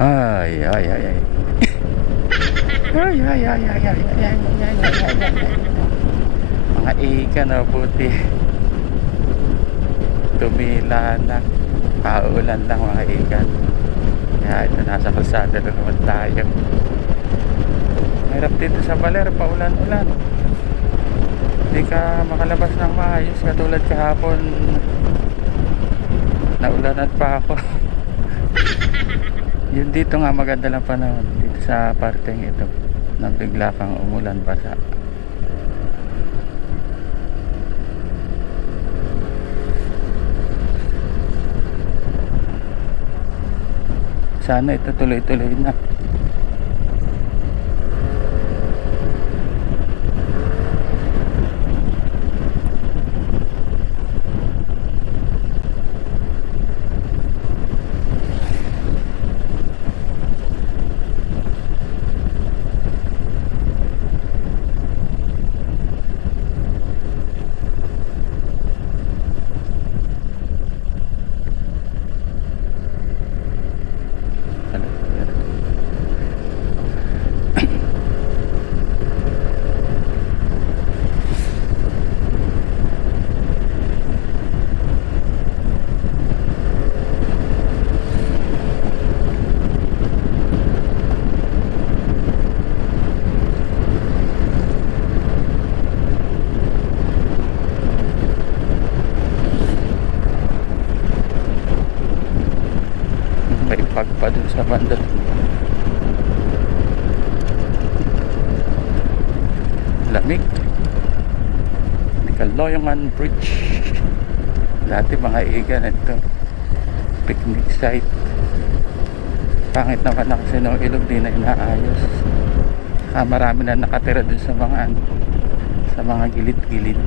Ay, ay, ay, ay. Ay, ay, ay, ay, ay, ay, ay, ay, ay, ay. Mga ika na buti. Tumila na. Paulan lang mga ikan. Kaya ito nasa kalsada na naman tayo. Mahirap dito sa Baler, paulan-ulan. Hindi ka makalabas ng maayos katulad kahapon. Naulanan pa ako. Yun dito nga maganda lang panahon dito sa parteng ito na bigla kang umulan basa. Sana ito tuloy-tuloy na. Ano? May pagpa dun sa banda. Lamig. Nicaloyangan Bridge. Dati mga igan ito. Picnic site. Pangit naman na kasi ng ilog di na inaayos. Ah, marami na nakatira dun sa mga sa mga gilid-gilid.